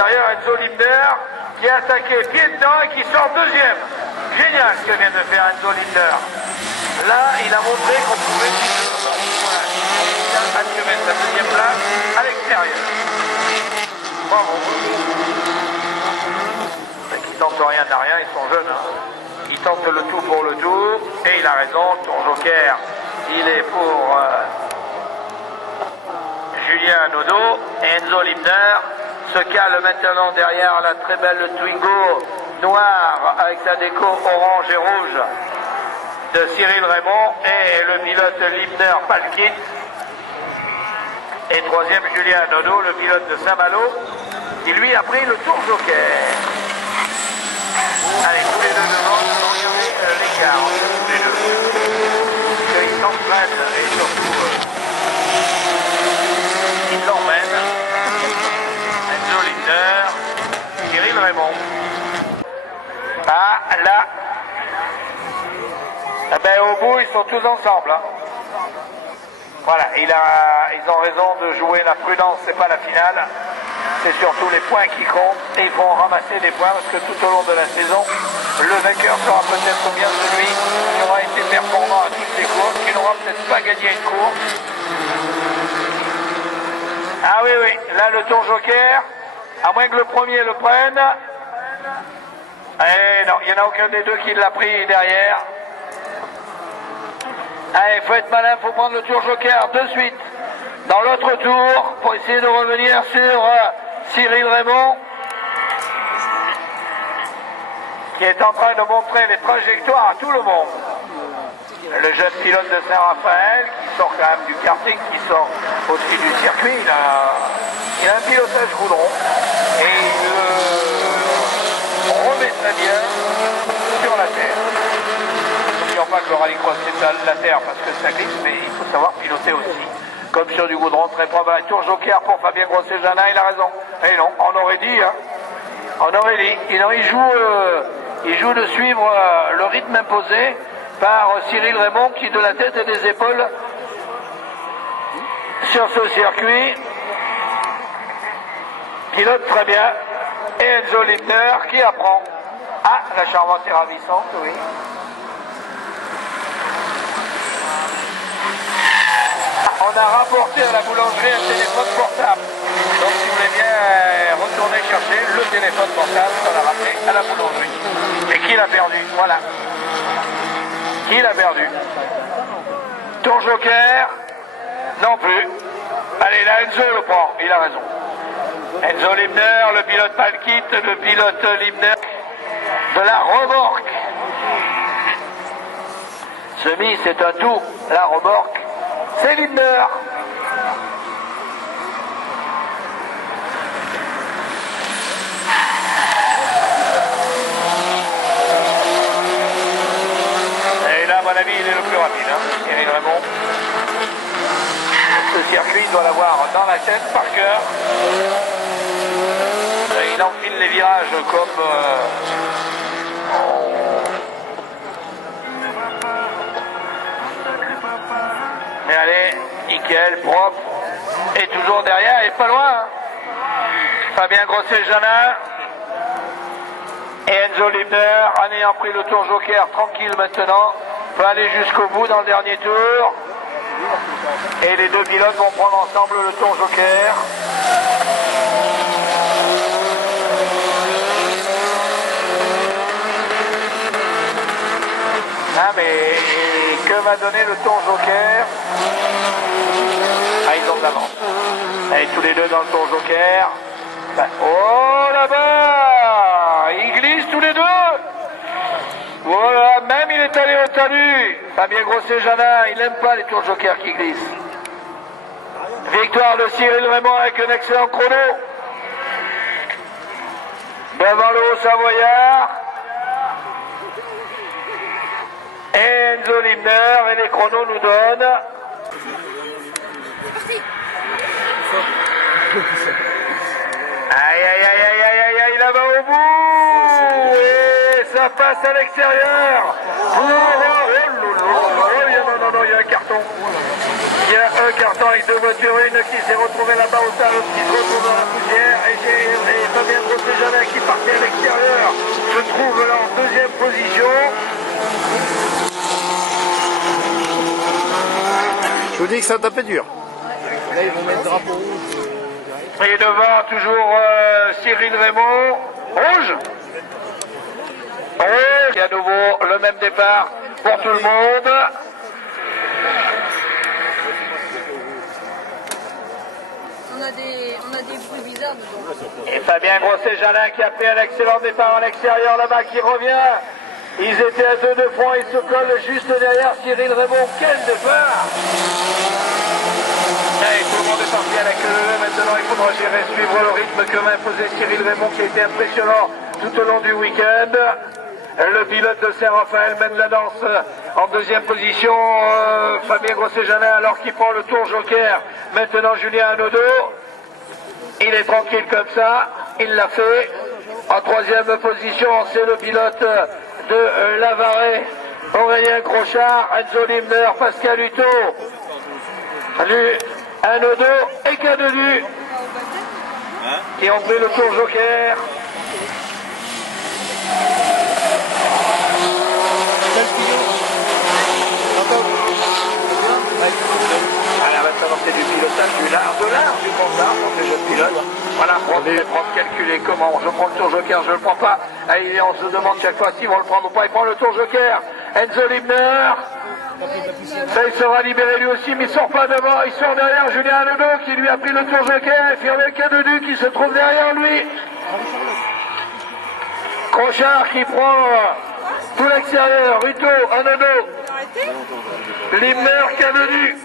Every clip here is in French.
l'extérieur, Enzo Lindner qui a attaqué pied dedans et qui sort deuxième. Génial ce que vient de faire Enzo Lindner. Là, il a montré qu'on pouvait assurer sa deuxième place à l'extérieur. Bravo. Ils tentent rien n'a rien, ils sont jeunes. Hein. Ils tentent le tout pour le tour. Et il a raison, tour joker. Il est pour Julien Nodo. Enzo Lindner se cale maintenant derrière la très belle Twingo noire avec sa déco orange et rouge de Cyril Raymond et le pilote Lindner Palkit. Et troisième Julien Nodo, le pilote de Saint-Malo, qui lui a pris le tour joker. Allez, tous les deux devant, regardez l'écart entre tous les deux. Ils s'entraînent et surtout ils l'emmènent. Enzo Lindner, Cyril Raymond. Ah, là. Eh ben, au bout, ils sont tous ensemble. Hein. Voilà, ils ont raison de jouer la prudence, c'est pas la finale. C'est surtout les points qui comptent et ils vont ramasser des points parce que tout au long de la saison, le vainqueur sera peut-être bien celui qui aura été performant à toutes les courses, qui n'aura peut-être pas gagné une course. Ah oui, oui, là le tour joker, à moins que le premier le prenne. Eh non, il n'y en a aucun des deux qui l'a pris derrière. Allez, il faut être malin, il faut prendre le tour joker de suite. Dans l'autre tour, pour essayer de revenir sur Cyril Raymond, qui est en train de montrer les trajectoires à tout le monde. Le jeune pilote de Saint-Raphaël, qui sort quand même du karting, qui sort au-dessus du circuit, il a un pilotage goudron, et il remet très bien sur la terre. N'oublions pas que le rallycross c'est la terre parce que ça glisse, mais il faut savoir piloter aussi. Comme sur du goudron, très probable. Un tour joker pour Fabien Grosset-Janin, il a raison. Et non, on aurait dit, hein. On aurait dit. Il joue de suivre le rythme imposé par Cyril Raymond qui de la tête et des épaules sur ce circuit pilote très bien. Et Enzo Lindner qui apprend. Ah, la charmante et ravissante, oui. On a rapporté à la boulangerie un téléphone portable. Donc si vous voulez bien retourner chercher le téléphone portable qu'on a ramené à la boulangerie. Et qui l'a perdu, voilà. Qui l'a perdu? Tour joker? Non plus. Allez, là Enzo le prend, il a raison. Enzo Lindner, le pilote Palkit, le pilote Lindner de la remorque. Semi, c'est un tout, la remorque. C'est Lindner. Et là, à mon avis, il est le plus rapide, hein, Cyril Raymond. Ce circuit, il doit l'avoir dans la tête, par cœur. Il enfile les virages comme... Mais allez, nickel, propre. Et toujours derrière, et pas loin. Hein. Fabien Grosset-Janin. Et Enzo Lindner, en ayant pris le tour joker tranquille maintenant, peut aller jusqu'au bout dans le dernier tour. Et les deux pilotes vont prendre ensemble le tour joker. Ah mais que va donner le tour joker? Ah, ils ont de l'avance. Allez, tous les deux dans le tour joker. Oh là-bas! Ils glissent tous les deux! Voilà, même il est allé au talus. Fabien Grosset-Janin, il n'aime pas les tours joker qui glissent. Victoire de Cyril Raymond avec un excellent chrono. Devant le Haut-Savoyard. Et Enzo Lindner, et les chronos nous donnent. Aïe, aïe, aïe, aïe, aïe, aïe, là-bas au bout. Et ça passe à l'extérieur. Oh, non, il y a un carton. Il y a un carton avec deux voitures, une qui s'est retrouvée là-bas au tas, l'autre qui se retrouve dans la poussière. Et Fabien Jeannin qui partait à l'extérieur se trouve là en deuxième position. Je vous dis que ça a tapé dur. Là, ils vont mettre drapeau rouge. Et devant, toujours Cyril Raymond. Rouge. Rouge. Et à nouveau, le même départ pour tout le monde. On a des bruits bizarres dedans. Et Fabien Grosset-Jalin qui a fait un excellent départ à l'extérieur là-bas, qui revient. Ils étaient à 2 de front, ils se collent juste derrière Cyril Raymond. Quel départ! Et tout le monde est parti à la queue. Maintenant, il faudra gérer, suivre le rythme que m'imposait Cyril Raymond, qui a été impressionnant tout au long du week-end. Le pilote de Saint-Raphaël mène la danse en deuxième position. Fabien Grosset-Jalin, alors qu'il prend le tour joker. Maintenant, Julien Hanaudot. Il est tranquille comme ça. Il l'a fait. En troisième position, c'est le pilote de Lavaret, Aurélien Crochard, Enzo Limner, Pascal Hutto, Hanaudot et Cadenu qui ont pris le tour joker. Alors maintenant c'est du pilotage du lard du comptable pour ces jeunes pilotes. Voilà, prendre calculer comment je prends le tour joker, je ne le prends pas. Et on se demande chaque fois s'ils vont le prendre ou pas. Il prend le tour joker. Enzo Limner. Ça, il sera libéré lui aussi, mais il ne sort pas devant. Il sort derrière Julien Hanaudot qui lui a pris le tour joker. Et Firmin Cadenu qui se trouve derrière lui. Crochard qui prend tout l'extérieur. Hutto, Hanaudot. Limner, Cadenu.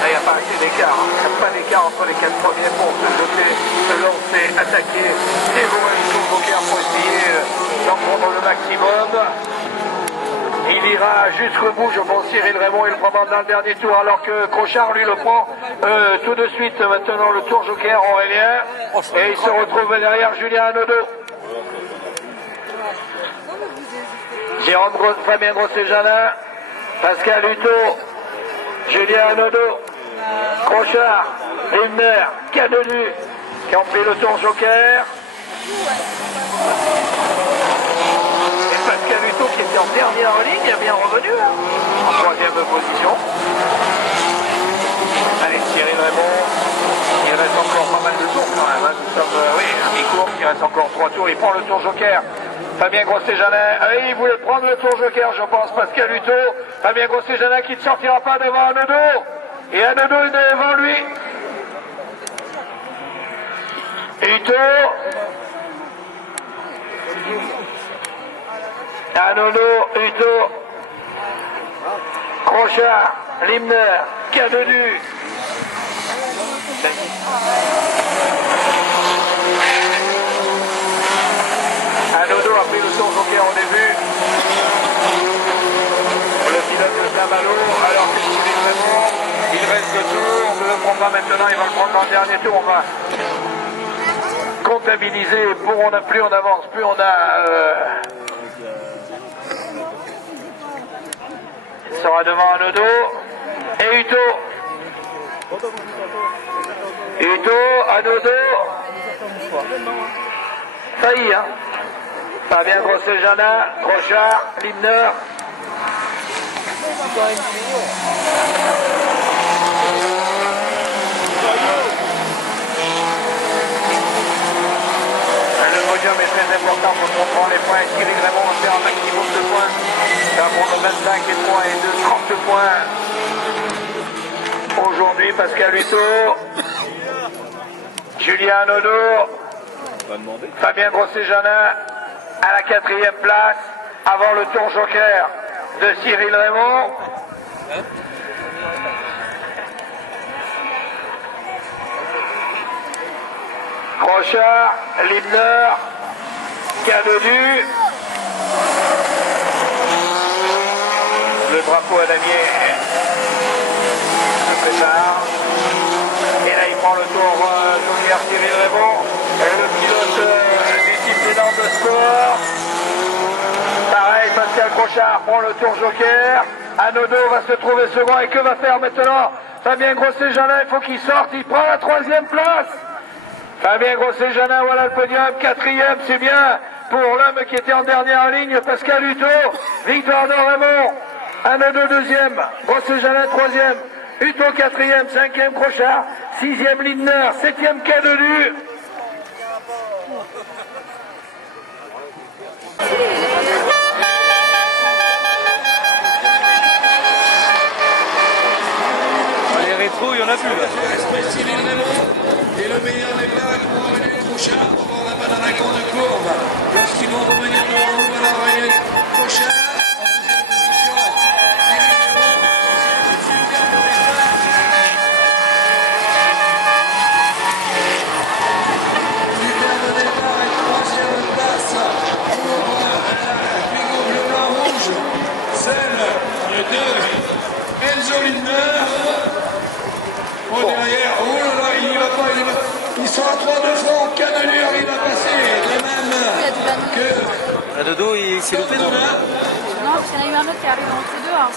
Il n'y a pas assez d'écart, il n'y a pas d'écart entre les 4 premiers pour se jeter, se lancer, attaquer, dévorer le tour joker pour essayer d'en prendre le maximum. Il ira jusqu'au bout, je pense, Cyril Raymond, il le prend dans le dernier tour, alors que Crochard, lui, le prend tout de suite maintenant le tour joker Aurélien, et il se retrouve derrière Julien Hanaudot. Fabien Grosset-Jalin, Pascal Hutto, Julien Hanaudot, Crochard, Limner, Cadenu, qui ont pris le tour joker. Et Pascal Hutto qui était en dernière ligne, est bien revenu, en troisième position. Allez, Cyril Raymond, il reste encore pas mal de tours quand même. Nous sommes, à mi-course, il reste encore 3 tours, il prend le tour joker. Fabien Grosset-Jalin, il voulait prendre le tour joker, je pense, Pascal Hutto. Fabien Grosset-Jalin qui ne sortira pas devant Hanaudot. Et Hanaudot est devant lui. Hutto. Hanaudot, Hutto. Crochard, Limner, Cadenu. Hanaudot a pris le tour joker au début. Le pilote de Saint-Malo, alors que Cyril Raymond, il reste 2 tours, ne le prend pas maintenant, il va le prendre dans le dernier tour. On va comptabiliser, plus on avance, plus on a... Il sera devant Hanaudot et Hutto. Hutto, Hanaudot. Failli, hein. Fabien Grosset-Jalin, Crochard, Limner. Le podium est très important quand on prend les points. Cyril Raymond va faire un maximum de points. Ça monte 25 points et de 30 points. Aujourd'hui, Pascal Hutto, Julien Hanaudot, Fabien Grosset-Jalin à la 4e place avant le tour joker de Cyril Raymond. Crochard, Limner, Cadenu. Le drapeau à damier se prépare. Et là, il prend le tour joker Cyril Raymond. Le pilote du type d'élan de sport. Pareil, Pascal Crochard prend le tour joker. Anodo va se trouver second. Et que va faire maintenant Fabien Grosset-Janin? Il faut qu'il sorte. Il prend la 3e place. Fabien Grosset-Janin, voilà le podium. 4e, c'est bien pour l'homme qui était en dernière ligne. Pascal Hutto. Victoire de Raymond. Anodo 2e. Grosset-Janin 3e. Hutto 4e. 5e Crochard. 6e Lindner. 7e Cadenu. Les rétros, il y en a plus là. Et le meilleur des plaques pour Aurélien Crochard pour voir la balle à la grande courbe. Lorsqu'ils vont revenir devant nous, voilà Aurélien Crochard en deuxième position. Cyril Léraud, troisième, superbe départ. Superbe départ et troisième place pour Bigot Bleu Blanc Rouge. Celle de Enzo Lindner. Oh derrière, oh là là, il n'y va pas, ils sont à 3 de fond, Cadenu arrive à passer, de même que... À Dodo, il s'est loupé, non? Non, parce qu'il y en a eu un autre qui arrive entre deux. Hein,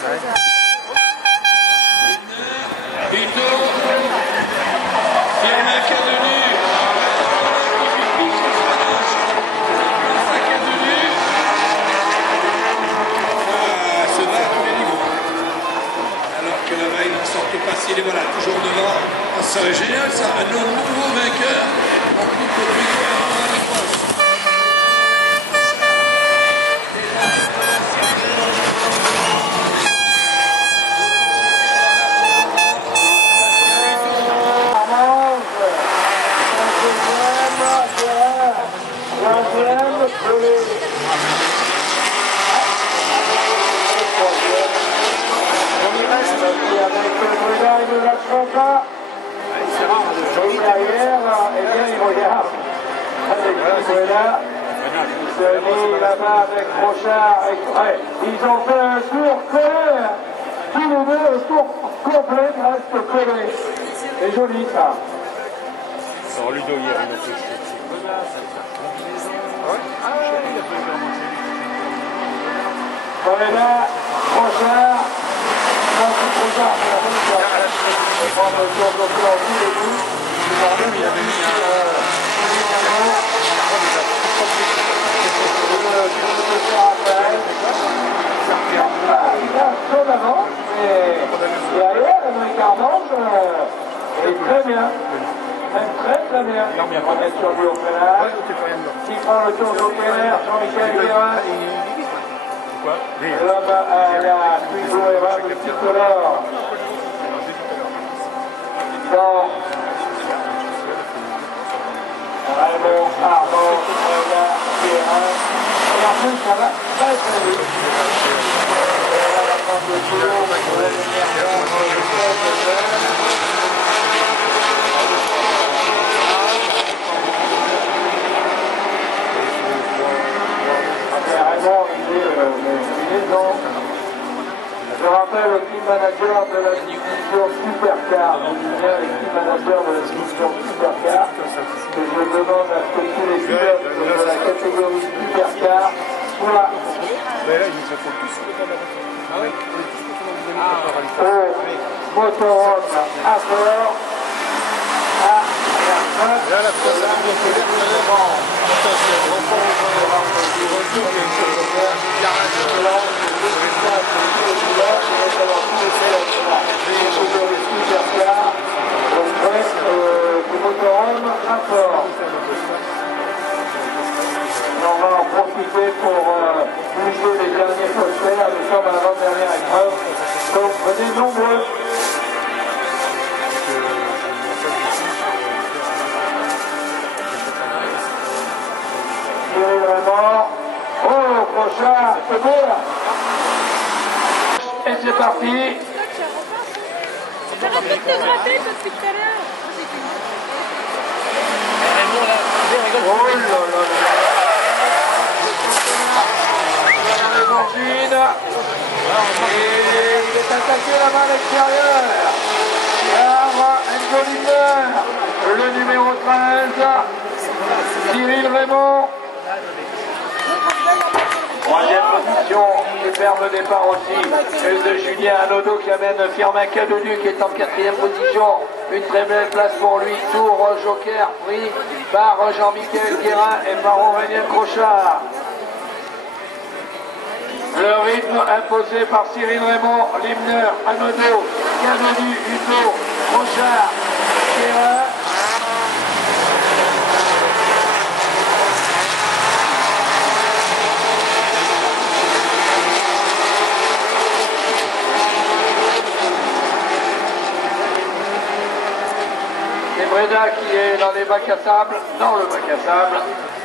Hutto, Firmin Cadenu, qui pique le freinage, face à Cadenu, se bat à tous les niveaux. Alors que là-bas, il n'en sortait pas s'il est voilà, toujours devant. Ah, ça serait génial ça, un nouveau vainqueur en coupe victoire dans la crosse. Et derrière, eh bien, il regarde avec Nicolas. Il se met là-bas avec Crochard. Ouais, ils ont fait un tour collé. Tous les deux, un tour complet, reste collé. C'est joli ça. Alors Ludo hier, il a fait Voilà, Crochard. Crochard, c'est la bonne fois. Il prend le tour de tous les coups. Il avait mis il a son avant, mais derrière, Henrik Armange est très bien. Même très bien. Il va mettre sur lui au pénal. Qui prend le tour de Keller, Jean-Michel Guérin. L'homme à la plus jouée de Tricolore. Dans Raymond, Armand, Rega, Guérin. Et en plus, ça va très très vite. Et à la fin de tour, on va venir voir le Raymond, il est une maison. Je rappelle le team manager de la division Supercar, je dis bien le team manager de la division Supercar, que je demande à ce que tous les pilotes de la catégorie Supercar soient au motorhome à bord à la fin de on va en profiter pour publier les derniers posters. Nous sommes à l'avant-dernière épreuve. Donc venez nombreux. Vraiment. Oh, Crochard, c'est beau là. Et c'est parti. J'arrête de te gratter depuis tout à l'heure. Oh là là là. Et il est attaqué là-bas à l'extérieur. Par Enzo Lindner, le numéro 13, Cyril Raymond. Troisième position, superbe départ aussi de Julien Anodo qui amène Firmin Cadodu qui est en 4e position. Une très belle place pour lui. Tour joker pris par Jean-Michel Guérin et par Aurélien Crochard. Le rythme imposé par Cyril Raymond, Limner, Anodo, Cadodu, Hugo, Crochard, Guérin. Breda qui est dans les bacs à sable, dans le bac à sable,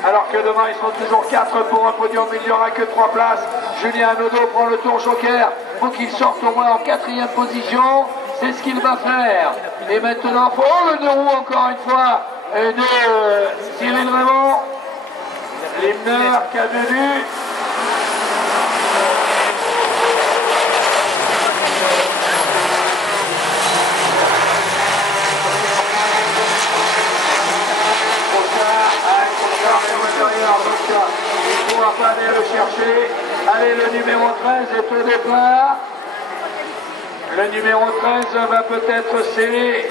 alors que demain ils sont toujours 4 pour un podium, il n'y aura que 3 places. Julien Anodo prend le tour joker, faut qu'il sorte au moins en 4e position, c'est ce qu'il va faire. Et maintenant, oh le 2 roues encore une fois de Cyril Raymond, Limner, Cadodu. Il ne pourra pas aller le chercher. Allez, le numéro 13 est au départ. Le numéro 13 va peut-être sceller.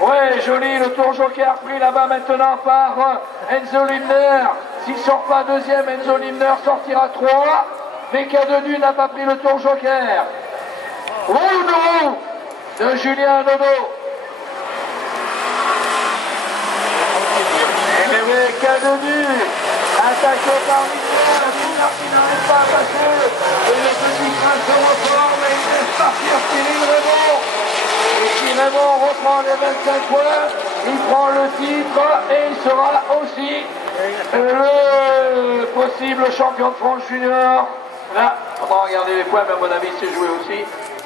Ouais, joli, le tour joker pris là-bas maintenant par Enzo Limner. S'il ne sort pas deuxième, Enzo Limner sortira 3. Mais Cadodu n'a pas pris le tour joker. Roue de Julien Anodo. Cadodu, attaqué par Limner, Limner qui n'arrive pas à passer, et le petit prince se reforme et il laisse partir Cyril Raymond. Et si Raymond reprend les 25 points, il prend le titre et il sera aussi le possible champion de France junior. Là, on va regarder les points, mais à mon avis c'est joué aussi.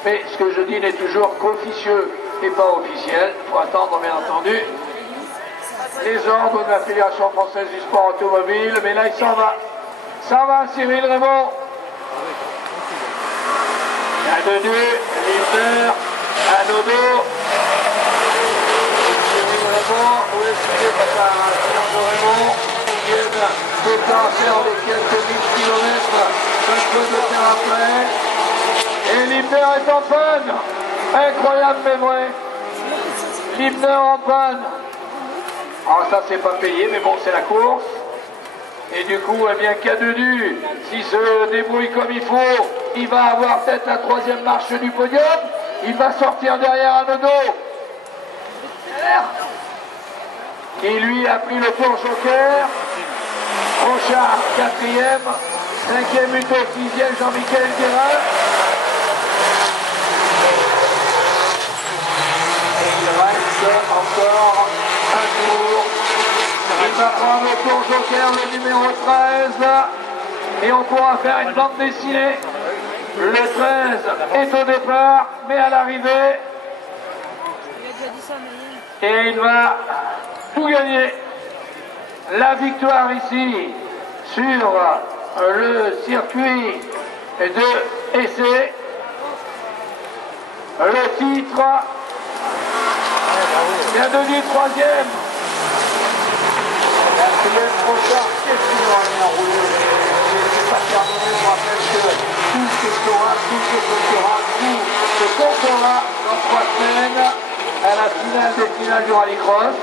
Mais ce que je dis n'est toujours qu'officieux et pas officiel. Il faut attendre bien entendu les ordres de la Fédération française du sport automobile, mais là il s'en va. Ça va Cyril Raymond. Cadodu, Limner, Anodo. Cyril Raymond, où est-ce qu'il est par Raymond qui viennent de faire les quelques 1000 km, un peu de faire après. Et Limner est en panne. Incroyable mais vrai. Limner en panne. Alors ça c'est pas payé, mais bon c'est la course. Et du coup, eh bien Cadodu, s'il se débrouille comme il faut, il va avoir peut-être la 3e marche du podium. Il va sortir derrière Anodo, qui lui a pris le tour joker. Crochard 4e, 5e Uto, 6e Jean-Michel Guérin. Et il reste encore un tour. Il va prendre le tour joker, le numéro 13, et on pourra faire une bande dessinée. Le 13 est au départ, mais à l'arrivée, et il va tout gagner. La victoire ici sur le circuit de essai. Le titre vient de du 3e. Crochard, qu'est-ce qu'il aura mis en roue? C'est pas terminé, je rappelle que tout se saura, tout se saura, tout se comptera dans 3 semaines à la finale des finales du rallycross.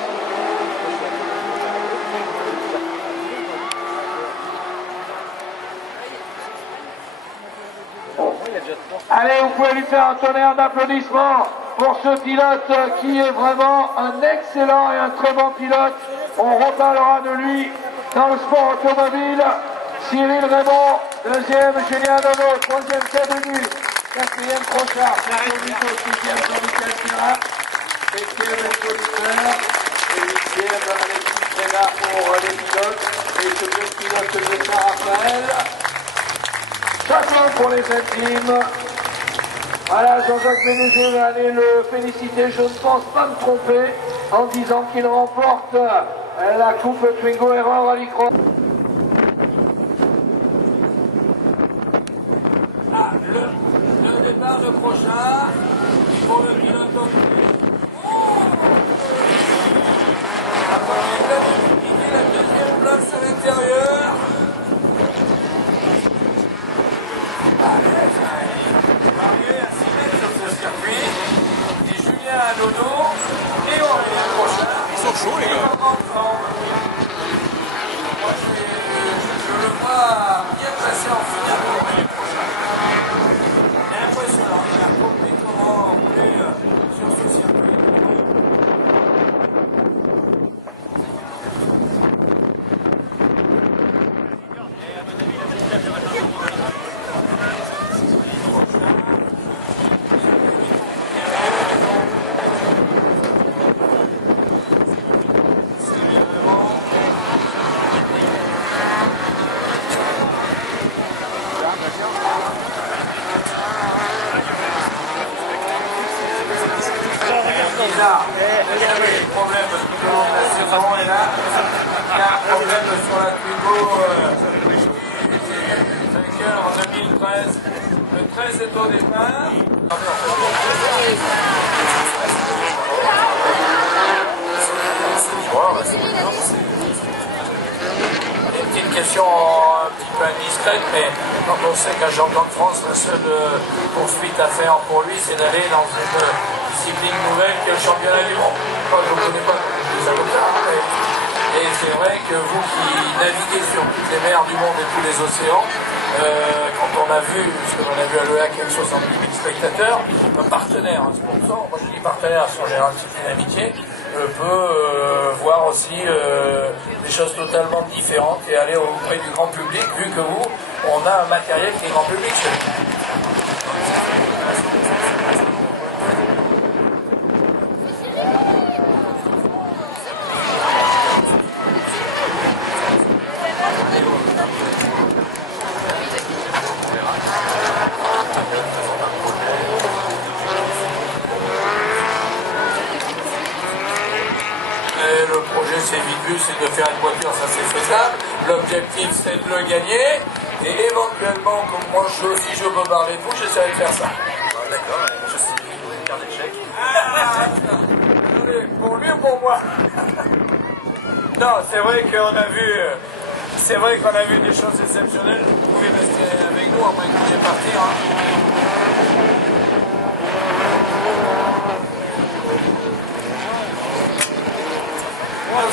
Allez, vous pouvez lui faire un tonnerre d'applaudissements pour ce pilote qui est vraiment un excellent et un très bon pilote. On reparlera de lui dans le sport automobile. Cyril Raymond, 2e, Julien Anodo, 3e Cadodu, 4e Crochard, 6e Jean-Michel Guérin, 7e Enzo Limner, et 8e Alexis Breda pour les pilotes. Et ce jeune pilote de Saint-Raphaël. Chacun pour les intimes. Voilà, Jean-Jacques Ménézé va aller le féliciter, je ne pense pas me tromper, en disant qu'il remporte la coupe Twingo Error Rallycross. Ah, le départ de Crochard pour le pilote. La 2e place à l'intérieur. Moi, je le vois bien placé en finale pour l'année prochaine. Il est impressionnant, il a compris comment rouler sur ce circuit. Là, il y a des problèmes tout au long de la saison et là, il y a un problème sur la Twingo vainqueur en 2013. Le 13 est au départ. Une petite question un petit peu indiscrète, mais quand on sait qu'un champion de France, la seule poursuite à faire pour lui, c'est d'aller dans une discipline nouvelle que le championnat du monde. Moi, je ne connais pas ça comme ça. Et c'est vrai que vous qui naviguez sur toutes les mers du monde et tous les océans, quand on a vu, ce que l'on a vu à l'EAC avec 70 000 spectateurs, un partenaire, un sponsor, moi je dis partenaire sur Général Cycling Amitié, peut voir aussi des choses totalement différentes et aller auprès du grand public, vu que vous, on a un matériel qui est grand public chez nous. Le projet, c'est vite vu, c'est de faire une voiture, ça c'est faisable. L'objectif, c'est de le gagner. Et éventuellement, comme moi, si je peux parler de vous, j'essaierai de faire ça. D'accord, je sais, vous voulez une carte d'échec. Désolé, pour lui ou pour moi? Non, c'est vrai qu'on a vu... C'est vrai qu'on a vu des choses exceptionnelles. Vous pouvez rester avec nous, à moins que vous vouliez partir.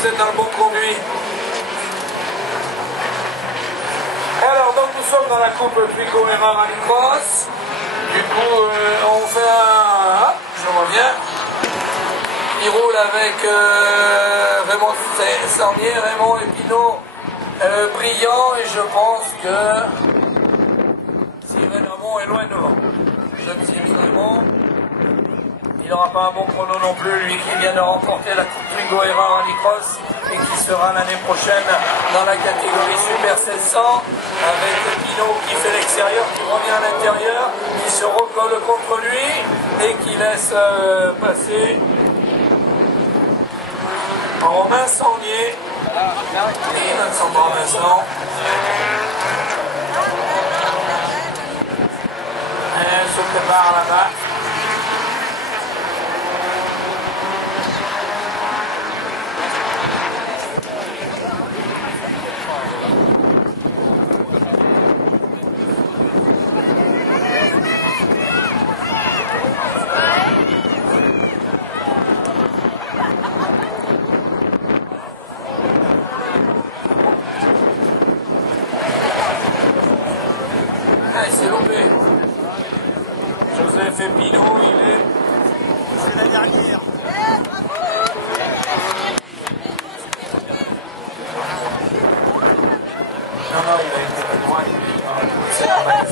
Vous êtes dans le bon conduit. Alors, donc nous sommes dans la coupe Twingo Era Rallycross. Du coup, on fait un... Hop, je reviens. Il roule avec Raymond Sarnier, Raymond Epinot brillant, et je pense que Cyril Raymond est loin devant. Jeune Cyril Raymond. Il n'aura pas un bon chrono non plus, lui qui vient de remporter la Coupe Twingo Era Rallycross et qui sera l'année prochaine dans la catégorie Super 1600 avec Pinot qui fait l'extérieur, qui revient à l'intérieur, qui se recolle contre lui et qui laisse passer Romain Sarnier et Vincent Vincent. Elle se prépare là-bas. Il s'est loupé. Joseph Epinot, il est... C'est la dernière. Non, il a été à droite. C'est normal.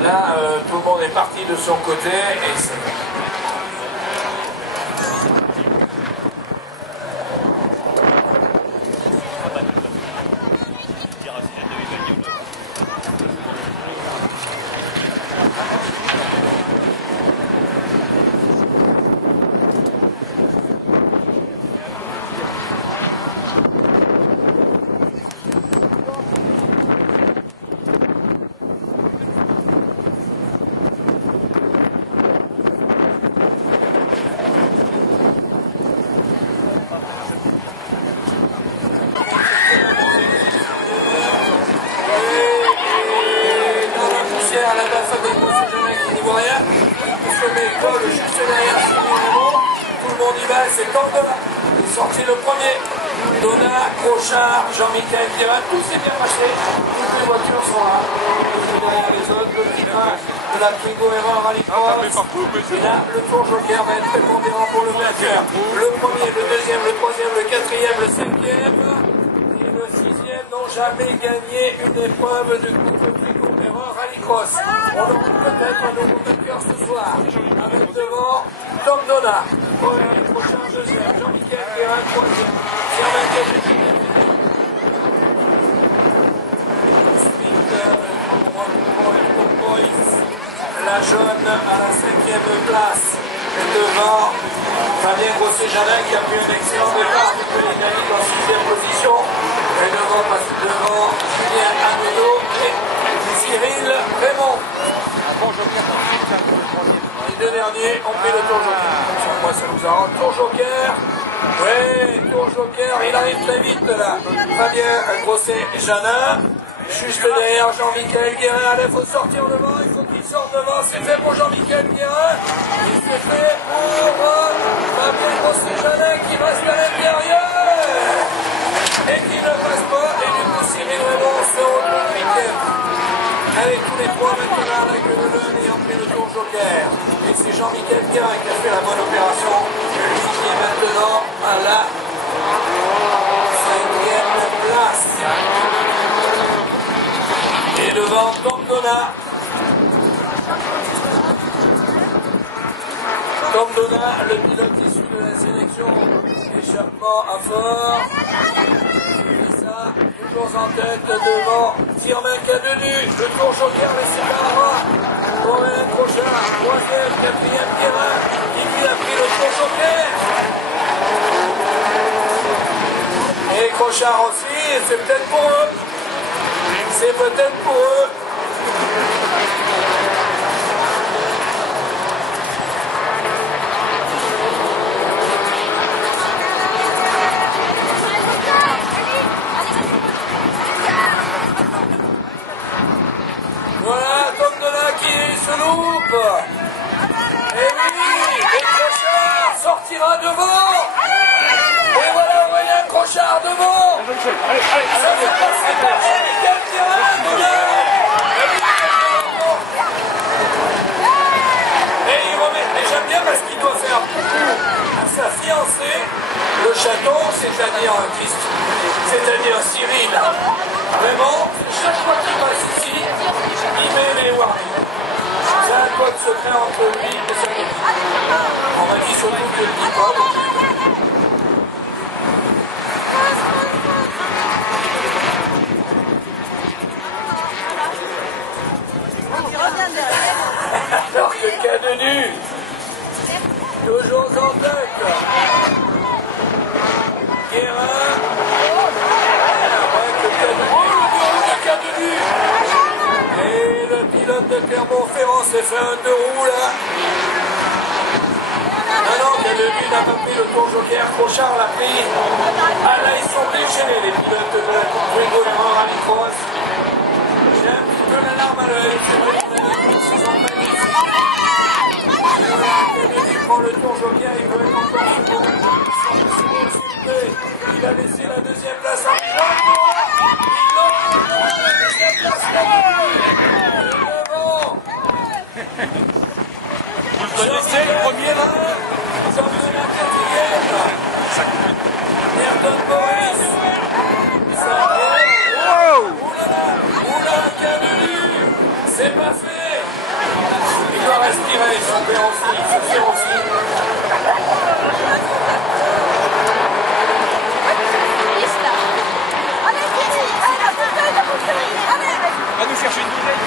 Là, tout le monde est parti de son côté et c'est... sorti le premier. Donat, Crochard, Jean-Michel Guérin, tout s'est bien passé. Toutes les voitures sont là. Derrière les autres, le petit train de la Twingo Error Rally Cross. Et là, le tour joker va être prépondérant pour le vainqueur. Le premier, le deuxième, le troisième, le quatrième, le cinquième et le sixième n'ont jamais gagné une épreuve de coupe Twingo Error Rally Cross. On aura peut-être un nouveau vainqueur ce soir. Avec devant Tom Donat. Premier, prochain, deuxième, Jean-Michel Guérin, troisième. La jaune à la 5e place. Et devant Fabien Grosset-Janin qui a pris un excellent départ, qui peut les gagner en 6e position. Et devant Julien Amelot et Cyril Raymond. Les deux derniers ont pris le tour joker. Moi ça nous arrange. Tour joker. Ouais, tour joker, il arrive très vite là. Fabien Grosset-Janin. Juste derrière Jean-Michel Guérin, allez, il faut sortir devant, il faut qu'il sorte devant, c'est fait pour Jean-Michel Guérin, et c'est fait pour Fabien Grosset-Janin qui reste à l'intérieur, et qui ne passe pas, et du coup Cyril Raymond se retrouve 8e. Allez, tous les trois maintenant avec le Lelun ayant pris le tour joker, et c'est Jean-Michel Guérin qui a fait la bonne opération, qui est maintenant à la 5e place. Et devant Tom Donat. Tom Donat, le pilote issu de la sélection échappement à fort. Et ça, toujours en tête devant Firmin Cadenu. Le tour joker laissé par la main. Aurélien Crochard, 3e, 4e Guérin, qui lui a pris le tour joker. Et Crochard aussi, et c'est peut-être pour eux. C'est peut-être pour eux. Voilà, Tom Donat qui se loupe. Et oui, et Crochard sortira devant. Et voilà Aurélien Crochard devant. Ça fait passer par Jean-Michel Guérin, Donat. Et il remet, et j'aime bien parce qu'il doit faire à sa fiancée le château, c'est-à-dire Cyril. Vraiment, chaque fois qu'il passe ici, il met les warnings. C'est un code secret entre lui et sa copine. On m'a dit surtout que le dit pas, donc alors que Cadenu, toujours en tête. Guérin, avec le Cadenu. Et le pilote de Clermont-Ferrand s'est fait un deux roues là. Non, Cadenu n'a pas pris le tour joker, Crochard l'a pris. Ah là, ils sont déchaînés les pilotes de la Twingo Error Rally Cross. J'ai un petit peu la larme à l'œil, c'est vrai qu'on a des 6 ans de magnifique. Il prend le tour joker, il peut être encore second. Il a laissé la deuxième place en Jean. Il aura la deuxième place devant. Vous connaissez le premier là? Jean-Michel quatrième. Merton Boris. Cinquième. Oula, Cadenu. C'est pas fait. Il doit respirer, son père aussi, son père aussi. Va nous chercher une bouteille.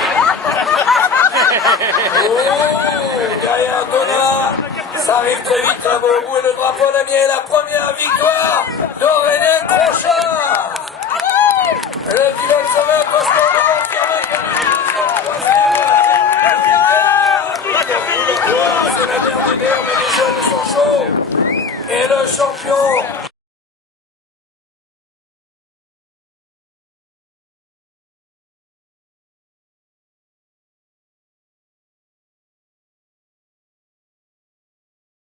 Oh, derrière Donat, ça arrive très vite à Beaubourg et le drapeau d'Amiens est la première victoire d'Aurélien Crochard. Le pilote sauveur Cosmo